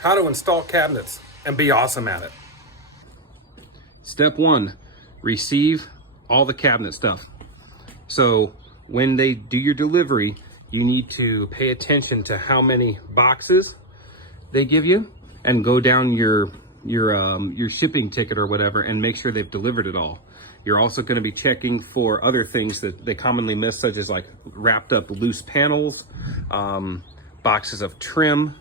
How to install cabinets and be awesome at it. Step one, receive all the cabinet stuff. So when they do your delivery, you need to pay attention to how many boxes they give you and go down your shipping ticket or whatever and make sure they've delivered it all. You're also going to be checking for other things that they commonly miss, such as like wrapped up loose panels, boxes of trim.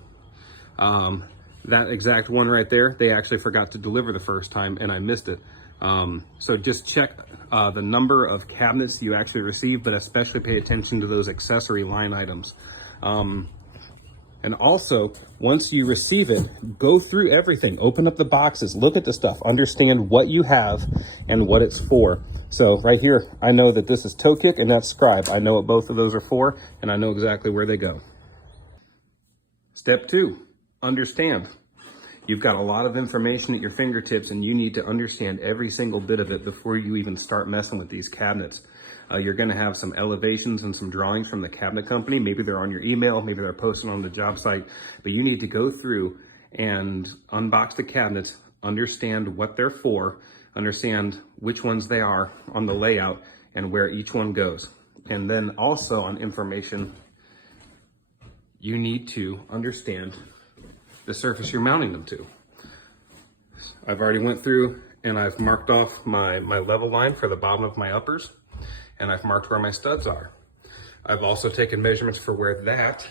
That exact one right there, they actually forgot to deliver the first time and I missed it. So just check the number of cabinets you actually receive, but especially pay attention to those accessory line items. And also, once you receive it, go through everything, open up the boxes, look at the stuff, understand what you have and what it's for. So right here, I know that this is toe kick and that's scribe. I know what both of those are for and I know exactly where they go. Step two, understand. You've got a lot of information at your fingertips and you need to understand every single bit of it before you even start messing with these cabinets. You're going to have some elevations and some drawings from the cabinet company. Maybe they're on your email, maybe they're posted on the job site, but you need to go through and unbox the cabinets, understand what they're for, understand which ones they are on the layout and where each one goes. And then also on information, you need to understand the surface you're mounting them to. I've already went through and I've marked off my level line for the bottom of my uppers, and I've marked where my studs are. I've also taken measurements for where that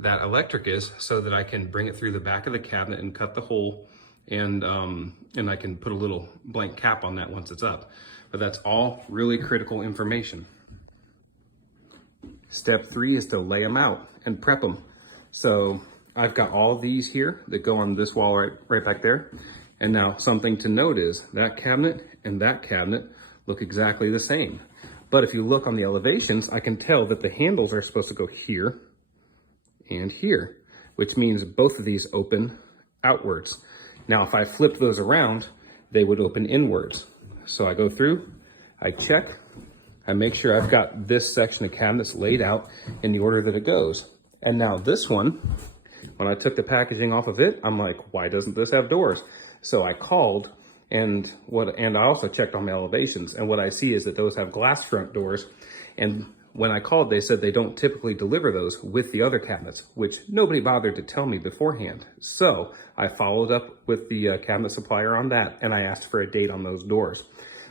electric is so that I can bring it through the back of the cabinet and cut the hole, and I can put a little blank cap on that once it's up. But that's all really critical information. Step three is to lay them out and prep them. So I've got all these here that go on this wall right back there. And now something to note is that cabinet and that cabinet look exactly the same. But if you look on the elevations, I can tell that the handles are supposed to go here and here, which means both of these open outwards. Now, if I flip those around, they would open inwards. So I go through, I check, I make sure I've got this section of cabinets laid out in the order that it goes. And now this one, when I took the packaging off of it, I'm like, why doesn't this have doors? So I called and I also checked on my elevations, and what I see is that those have glass front doors. And when I called, they said they don't typically deliver those with the other cabinets, which nobody bothered to tell me beforehand. So I followed up with the cabinet supplier on that, and I asked for a date on those doors.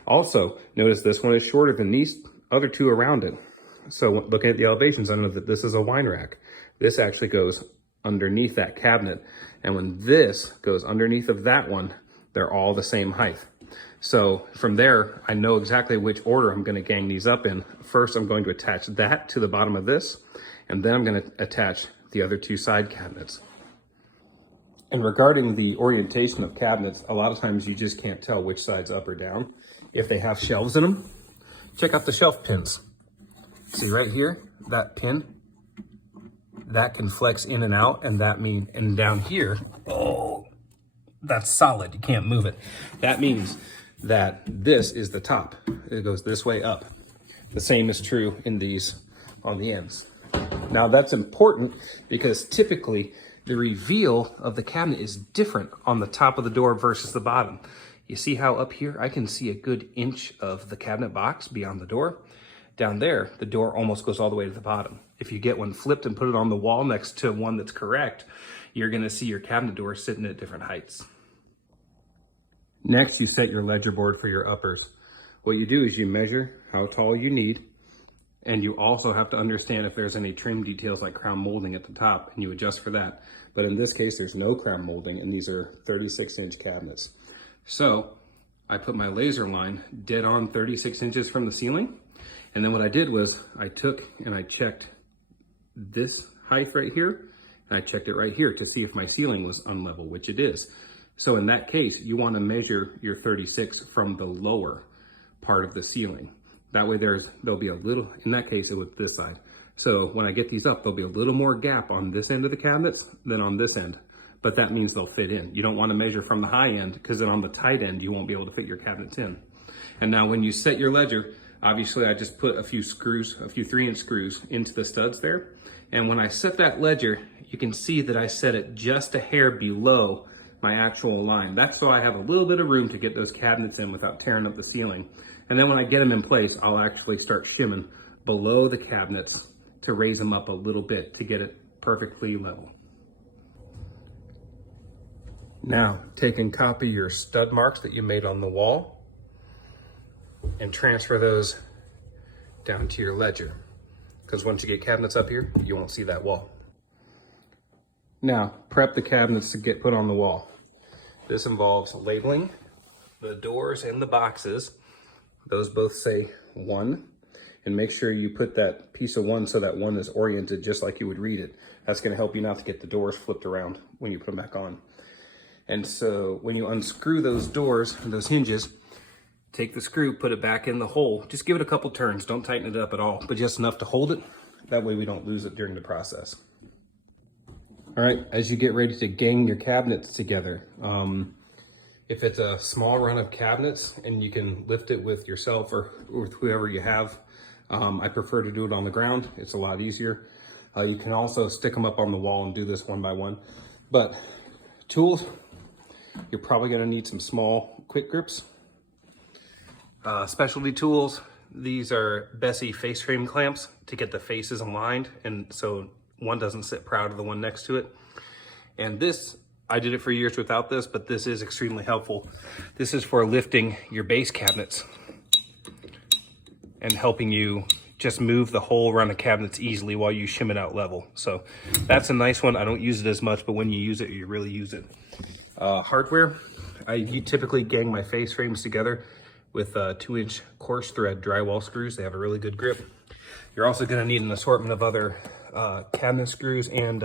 Also, notice this one is shorter than these other two around it. So looking at the elevations, I know that this is a wine rack. This actually goes underneath that cabinet. And when this goes underneath of that one, they're all the same height. So from there, I know exactly which order I'm going to gang these up in. First, I'm going to attach that to the bottom of this, and then I'm going to attach the other two side cabinets. And regarding the orientation of cabinets, a lot of times you just can't tell which side's up or down. If they have shelves in them, check out the shelf pins. See right here, that pin, that can flex in and out, and and down here, oh, that's solid, you can't move it. That means that this is the top. It goes this way up. The same is true in these on the ends. Now that's important because typically the reveal of the cabinet is different on the top of the door versus the bottom. You see how up here I can see a good inch of the cabinet box beyond the door? Down there, the door almost goes all the way to the bottom. If you get one flipped and put it on the wall next to one that's correct, you're gonna see your cabinet door sitting at different heights. Next, you set your ledger board for your uppers. What you do is you measure how tall you need, and you also have to understand if there's any trim details like crown molding at the top, and you adjust for that. But in this case, there's no crown molding, and these are 36-inch cabinets. So I put my laser line dead on 36 inches from the ceiling. And then what I did was I took and I checked this height right here, and I checked it right here to see if my ceiling was unlevel, which it is. So in that case, you want to measure your 36 from the lower part of the ceiling. That way there'll be a little, in that case, it was this side. So when I get these up, there'll be a little more gap on this end of the cabinets than on this end. But that means they'll fit in. You don't want to measure from the high end, because then on the tight end, you won't be able to fit your cabinets in. And now when you set your ledger, obviously I just put a few 3-inch screws into the studs there. And when I set that ledger, you can see that I set it just a hair below my actual line. That's so I have a little bit of room to get those cabinets in without tearing up the ceiling. And then when I get them in place, I'll actually start shimming below the cabinets to raise them up a little bit to get it perfectly level. Now, take and copy your stud marks that you made on the wall and transfer those down to your ledger. Because once you get cabinets up here, you won't see that wall. Now, prep the cabinets to get put on the wall. This involves labeling the doors and the boxes. Those both say 1. And make sure you put that piece of 1 so that 1 is oriented just like you would read it. That's going to help you not to get the doors flipped around when you put them back on. And so when you unscrew those doors and those hinges, take the screw, put it back in the hole. Just give it a couple turns. Don't tighten it up at all, but just enough to hold it. That way we don't lose it during the process. All right, as you get ready to gang your cabinets together, if it's a small run of cabinets and you can lift it with yourself or with whoever you have, I prefer to do it on the ground. It's a lot easier. You can also stick them up on the wall and do this one by one. But tools, you're probably gonna need some small quick grips. Specialty tools, these are Bessey face frame clamps to get the faces aligned and so one doesn't sit proud of the one next to it. And this, I did it for years without this, but this is extremely helpful. This is for lifting your base cabinets and helping you just move the whole run of cabinets easily while you shim it out level. So that's a nice one. I don't use it as much, but when you use it, you really use it. Hardware, you typically gang my face frames together with 2-inch coarse thread drywall screws. They have a really good grip. You're also gonna need an assortment of other cabinet screws and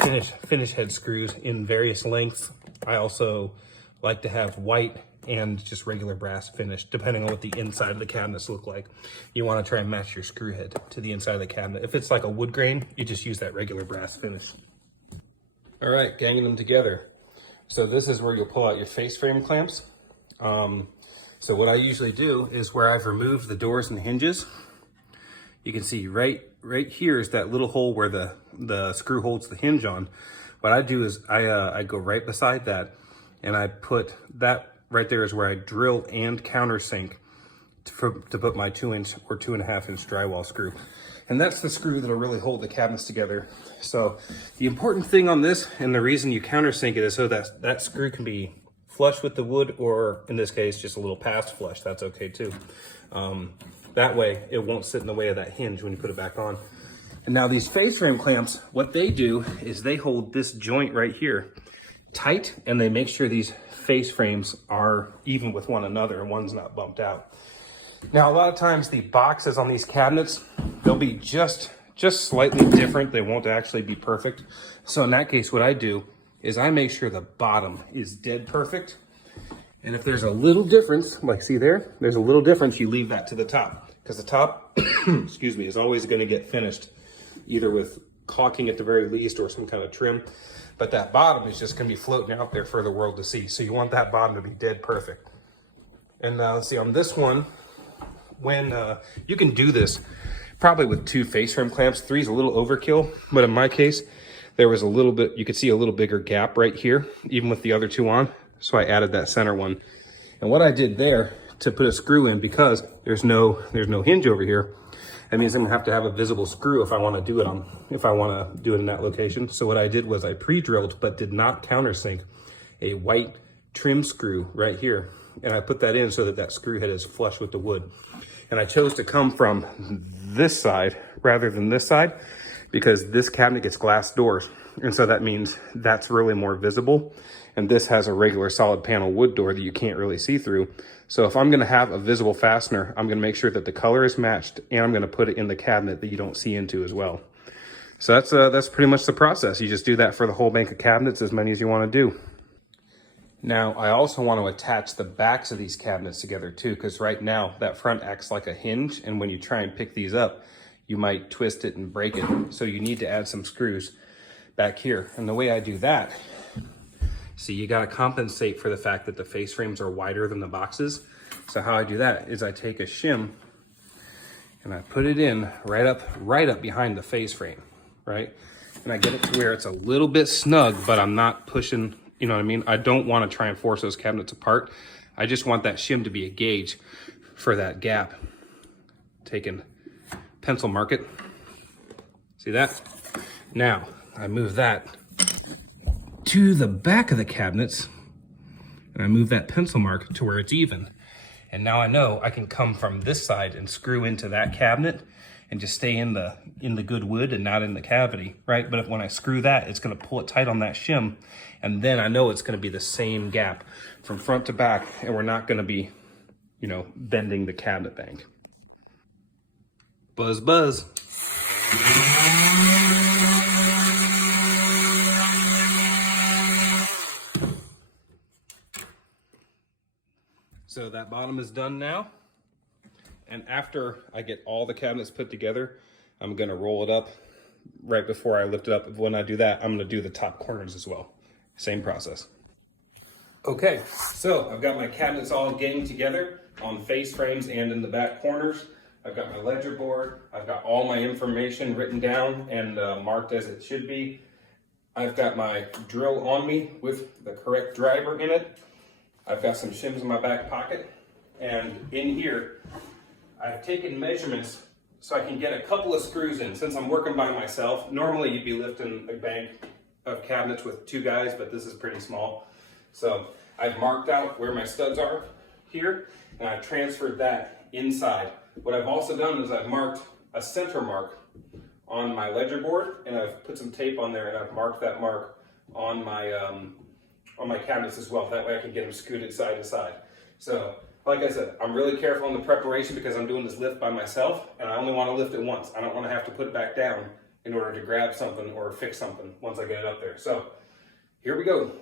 finish head screws in various lengths. I also like to have white and just regular brass finish, depending on what the inside of the cabinets look like. You wanna try and match your screw head to the inside of the cabinet. If it's like a wood grain, you just use that regular brass finish. All right, ganging them together. So this is where you'll pull out your face frame clamps. So what I usually do is where I've removed the doors and hinges, you can see right here is that little hole where the screw holds the hinge on. What I do is I go right beside that and I put that right there is where I drill and countersink to put my 2-inch or 2.5-inch drywall screw. And that's the screw that'll really hold the cabinets together. So the important thing on this and the reason you countersink it is so that that screw can be flush with the wood, or in this case, just a little past flush. That's okay too. That way it won't sit in the way of that hinge when you put it back on. And now these face frame clamps, what they do is they hold this joint right here tight and they make sure these face frames are even with one another and one's not bumped out. Now, a lot of times the boxes on these cabinets, they'll be just slightly different. They won't actually be perfect. So in that case, what I do is I make sure the bottom is dead perfect. And if there's a little difference, like see there's a little difference, you leave that to the top. Because the top, excuse me, is always gonna get finished either with caulking at the very least or some kind of trim. But that bottom is just gonna be floating out there for the world to see. So you want that bottom to be dead perfect. And let's see, on this one, when you can do this probably with 2 face frame clamps. 3 is a little overkill, but in my case, there was a little bit, you could see a little bigger gap right here, even with the other 2 on. So I added that center one. And what I did there to put a screw in, because there's no hinge over here, that means I'm gonna have a visible screw if I wanna do it in that location. So what I did was I pre-drilled, but did not countersink, a white trim screw right here. And I put that in so that that screw head is flush with the wood. And I chose to come from this side rather than this side because this cabinet gets glass doors. And so that means that's really more visible. And this has a regular solid panel wood door that you can't really see through. So if I'm gonna have a visible fastener, I'm gonna make sure that the color is matched and I'm gonna put it in the cabinet that you don't see into as well. So that's pretty much the process. You just do that for the whole bank of cabinets, as many as you wanna do. Now, I also want to attach the backs of these cabinets together too, because right now that front acts like a hinge, and when you try and pick these up, you might twist it and break it. So you need to add some screws back here. And the way I do that, see, you got to compensate for the fact that the face frames are wider than the boxes. So how I do that is I take a shim and I put it in right up behind the face frame, right? And I get it to where it's a little bit snug, but I'm not pushing, you know what I mean? I don't want to try and force those cabinets apart. I just want that shim to be a gauge for that gap. Taking pencil mark it. See that? Now, I move that to the back of the cabinets, and I move that pencil mark to where it's even. And now I know I can come from this side and screw into that cabinet and just stay in the good wood and not in the cavity, right? But when I screw that, it's gonna pull it tight on that shim, and then I know it's gonna be the same gap from front to back, and we're not gonna be, you know, bending the cabinet bank. Buzz, buzz. So that bottom is done now. And after I get all the cabinets put together, I'm gonna roll it up right before I lift it up. When I do that, I'm gonna do the top corners as well. Same process. Okay, so I've got my cabinets all getting together on face frames and in the back corners. I've got my ledger board. I've got all my information written down and marked as it should be. I've got my drill on me with the correct driver in it. I've got some shims in my back pocket. And in here, I've taken measurements so I can get a couple of screws in. Since I'm working by myself, normally you'd be lifting a bank of cabinets with two guys, but this is pretty small. So I've marked out where my studs are here, and I've transferred that inside. What I've also done is I've marked a center mark on my ledger board, and I've put some tape on there, and I've marked that mark on my cabinets as well. That way I can get them scooted side to side. So, like I said, I'm really careful in the preparation because I'm doing this lift by myself, and I only want to lift it once. I don't want to have to put it back down in order to grab something or fix something once I get it up there. So, here we go.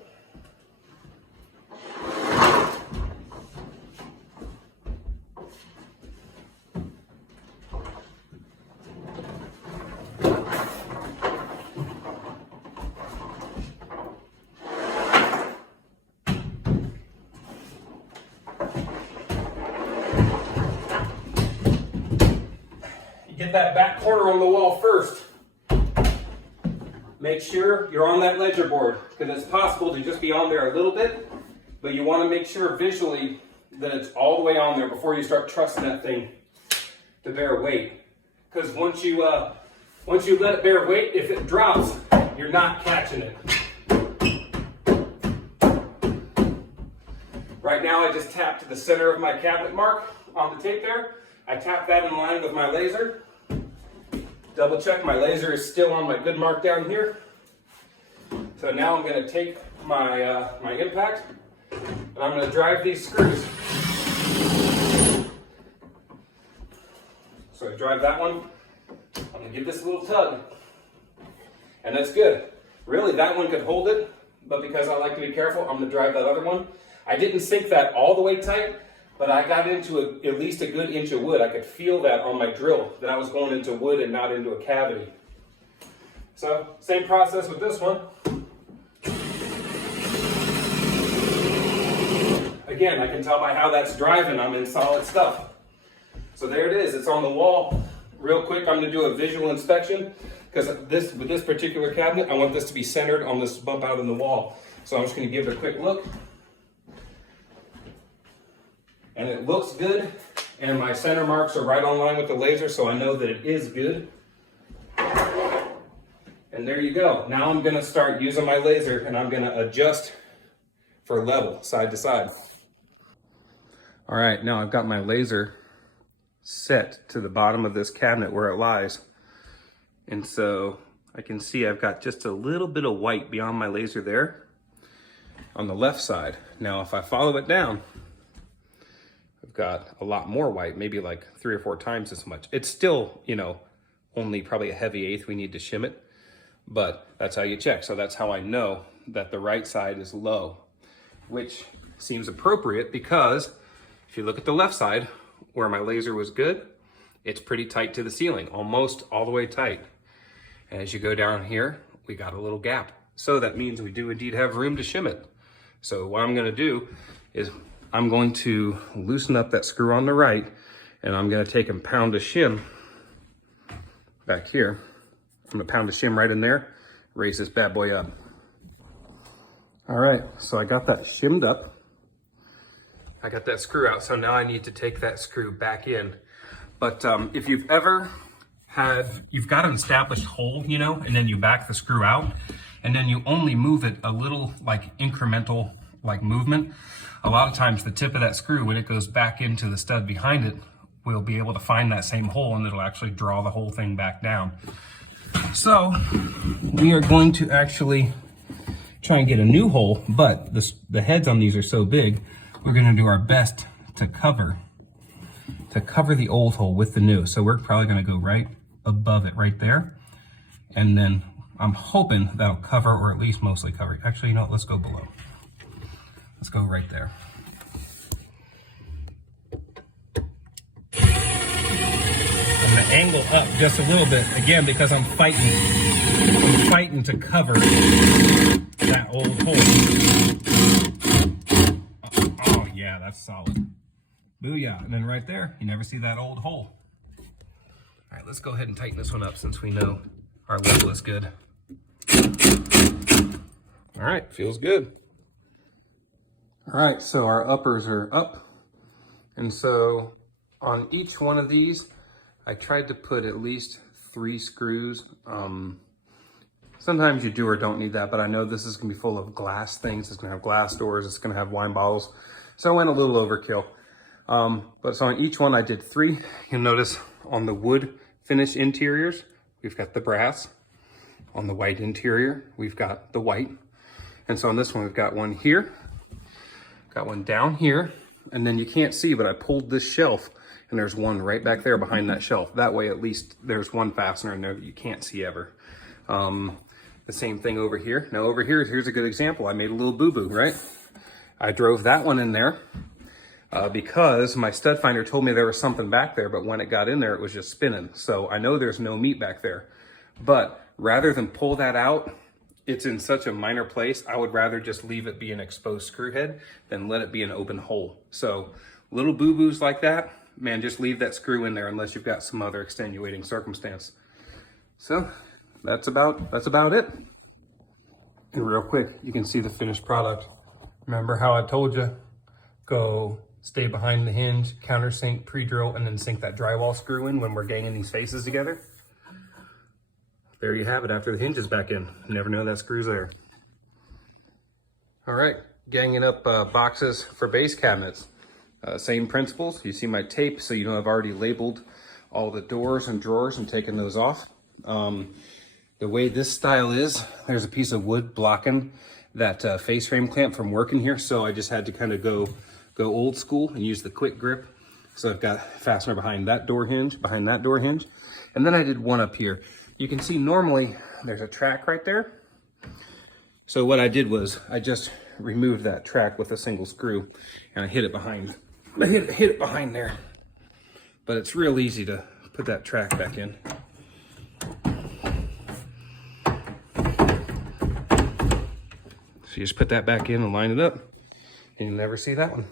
Get that back corner on the wall first. Make sure you're on that ledger board, because it's possible to just be on there a little bit, but you want to make sure visually that it's all the way on there before you start trusting that thing to bear weight. Because once you let it bear weight, if it drops, you're not catching it. Right now I just tapped to the center of my cabinet mark on the tape there. I tapped that in line with my laser. Double check my laser is still on my good mark down here. So now I'm going to take my my impact, and I'm going to drive these screws. So I drive that one. I'm going to give this a little tug, and that's good. Really, that one could hold it, but because I like to be careful, I'm going to drive that other one. I didn't sink that all the way tight, but I got into at least a good inch of wood. I could feel that on my drill, that I was going into wood and not into a cavity. So, same process with this one. Again, I can tell by how that's driving, I'm in solid stuff. So there it is, it's on the wall. Real quick, I'm gonna do a visual inspection, because with this particular cabinet, I want this to be centered on this bump out in the wall. So I'm just gonna give it a quick look. And it looks good, and my center marks are right on line with the laser, so I know that it is good. And there you go. Now I'm gonna start using my laser, and I'm gonna adjust for level, side to side. All right, now I've got my laser set to the bottom of this cabinet where it lies. And so I can see I've got just a little bit of white beyond my laser there on the left side. Now, if I follow it down, I've got a lot more white, maybe like 3 or 4 times as much. It's still, you know, only probably a heavy eighth we need to shim it, but that's how you check. So that's how I know that the right side is low, which seems appropriate because if you look at the left side where my laser was good, it's pretty tight to the ceiling, almost all the way tight. And as you go down here, we got a little gap. So that means we do indeed have room to shim it. So what I'm gonna do is I'm going to loosen up that screw on the right, And I'm gonna take and pound a shim back here. I'm gonna pound a shim right in there, raise this bad boy up. All right, so I got that shimmed up. I got that screw out, so now I need to take that screw back in. But if you've ever you've got an established hole, you know, and then you back the screw out, and then you only move it a little, like incremental, like movement. A lot of times the tip of that screw, when it goes back into the stud behind it, we'll be able to find that same hole, and it'll actually draw the whole thing back down. So we are going to actually try and get a new hole, but the heads on these are so big, we're gonna do our best to cover the old hole with the new. So we're probably gonna go right above it right there. And then I'm hoping that'll cover, or at least mostly cover it. Actually, you know what, let's go below. Let's go right there. I'm gonna angle up just a little bit, again, because I'm fighting to cover that old hole. Oh yeah, that's solid. Booyah. And then right there, you never see that old hole. All right, let's go ahead and tighten this one up since we know our level is good. All right, feels good. All right, so our uppers are up. And so on each one of these, I tried to put at least 3 screws. Sometimes you do or don't need that, but I know this is gonna be full of glass things. It's gonna have glass doors, it's gonna have wine bottles. So I went a little overkill. But so on each one I did 3. You'll notice on the wood finish interiors, we've got the brass. On the white interior, we've got the white. And so on this one, we've got one here, got one down here, and then you can't see, but I pulled this shelf and there's one right back there behind that shelf. That way, at least there's one fastener in there that you can't see ever. The same thing over here. Now over here, here's a good example. I made a little boo-boo, right? I drove that one in there because my stud finder told me there was something back there, but when it got in there, it was just spinning. So I know there's no meat back there. But rather than pull that out, it's in such a minor place, I would rather just leave it be an exposed screw head than let it be an open hole. So little boo-boos like that, man, just leave that screw in there unless you've got some other extenuating circumstance. So that's about it. And real quick, you can see the finished product. Remember how I told you, go stay behind the hinge, countersink, pre-drill, and then sink that drywall screw in when we're ganging these faces together? There you have it after the hinge is back in. You never know that screw's there. All right, ganging up boxes for base cabinets. Same principles. You see my tape, so you know I've already labeled all the doors and drawers and taken those off. The way this style is, there's a piece of wood blocking that face frame clamp from working here, so I just had to kind of go old school and use the quick grip. So I've got fastener behind that door hinge, and then I did one up here. You can see normally there's a track right there. So what I did was I just removed that track with a single screw and I hit it behind. I hit it behind there. But it's real easy to put that track back in. So you just put that back in and line it up, and you'll never see that one.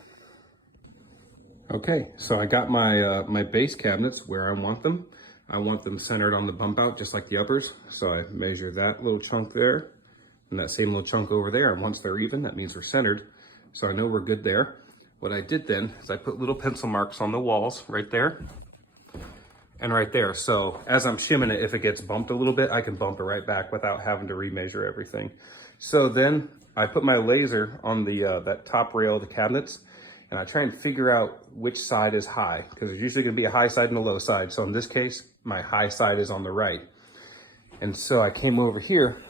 Okay, so I got my my base cabinets where I want them. I want them centered on the bump out, just like the uppers. So I measure that little chunk there and that same little chunk over there. And once they're even, that means we're centered. So I know we're good there. What I did then is I put little pencil marks on the walls right there and right there. So as I'm shimming it, if it gets bumped a little bit, I can bump it right back without having to remeasure everything. So then I put my laser on the that top rail of the cabinets, and I try and figure out which side is high, because there's usually gonna be a high side and a low side. So in this case, my high side is on the right. And so I came over here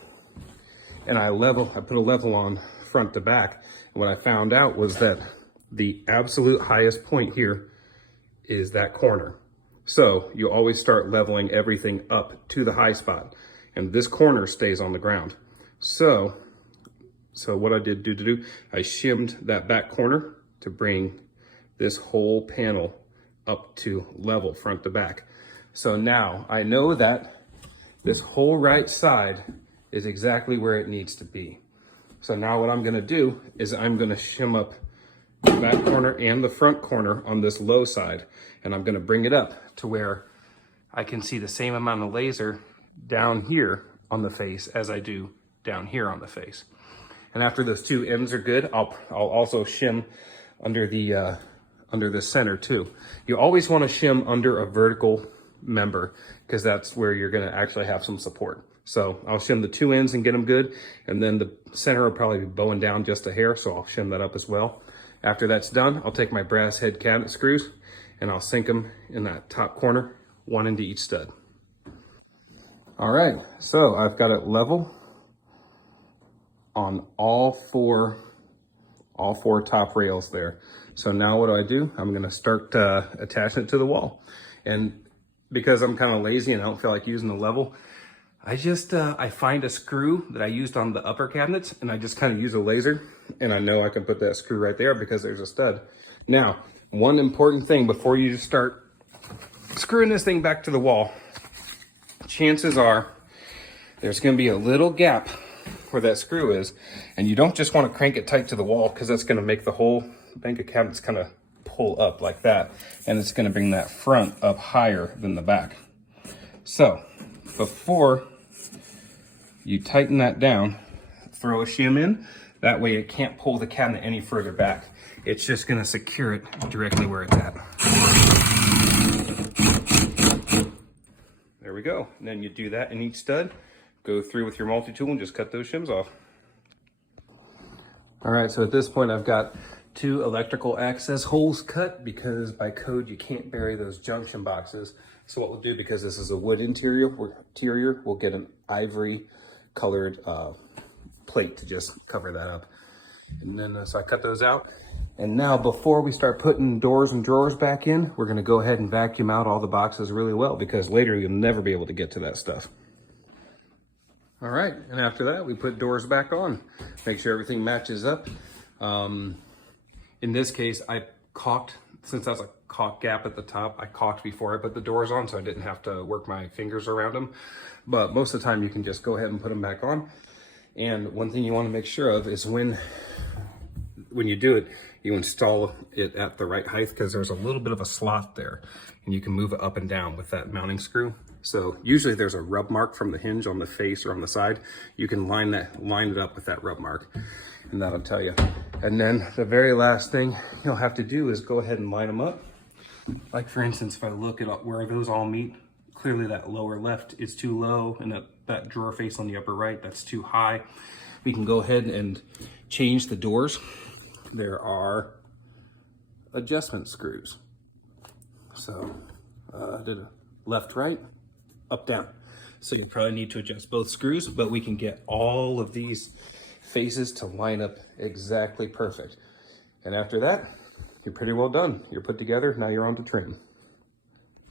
and I put a level on front to back. And what I found out was that the absolute highest point here is that corner. So you always start leveling everything up to the high spot, and this corner stays on the ground. So what I did I shimmed that back corner to bring this whole panel up to level front to back. So now I know that this whole right side is exactly where it needs to be. So now what I'm gonna do is I'm gonna shim up the back corner and the front corner on this low side. And I'm gonna bring it up to where I can see the same amount of laser down here on the face as I do down here on the face. And after those two ends are good, I'll also shim under the center too. You always want to shim under a vertical member because that's where you're going to actually have some support. So I'll shim the two ends and get them good, and then the center will probably be bowing down just a hair, so I'll shim that up as well. After that's done, I'll take my brass head cabinet screws and I'll sink them in that top corner, one into each stud. All right, so I've got it level on all four top rails there. So now what do? I'm gonna start attaching it to the wall. And because I'm kind of lazy and I don't feel like using the level, I find a screw that I used on the upper cabinets and I just kind of use a laser, and I know I can put that screw right there because there's a stud. Now, one important thing before you start screwing this thing back to the wall, chances are there's gonna be a little gap where that screw is, and you don't just want to crank it tight to the wall because that's going to make the whole bank of cabinets kind of pull up like that, and it's going to bring that front up higher than the back. So before you tighten that down, throw a shim in. That way it can't pull the cabinet any further back. It's just going to secure it directly where it's at. There we go. And then you do that in each stud. Go through with your multi-tool and just cut those shims off. All right, so at this point I've got 2 electrical access holes cut because by code you can't bury those junction boxes. So what we'll do, because this is a wood interior, we'll get an ivory colored plate to just cover that up. And then, so I cut those out. And now before we start putting doors and drawers back in, we're gonna go ahead and vacuum out all the boxes really well, because later you'll never be able to get to that stuff. All right, and after that, we put doors back on. Make sure everything matches up. In this case, I caulked, since that's a caulk gap at the top, I caulked before I put the doors on, so I didn't have to work my fingers around them. But most of the time, you can just go ahead and put them back on. And one thing you want to make sure of is when you do it, you install it at the right height, because there's a little bit of a slot there, and you can move it up and down with that mounting screw. So usually there's a rub mark from the hinge on the face or on the side. You can line it up with that rub mark, and that'll tell you. And then the very last thing you'll have to do is go ahead and line them up. Like for instance, if I look at where those all meet, clearly that lower left is too low, and that drawer face on the upper right, that's too high. We can go ahead and change the doors. There are adjustment screws. So I did a left, right, up, down. So you probably need to adjust both screws, but we can get all of these faces to line up exactly perfect. And after that, you're pretty well done. You're put together, now you're on to trim.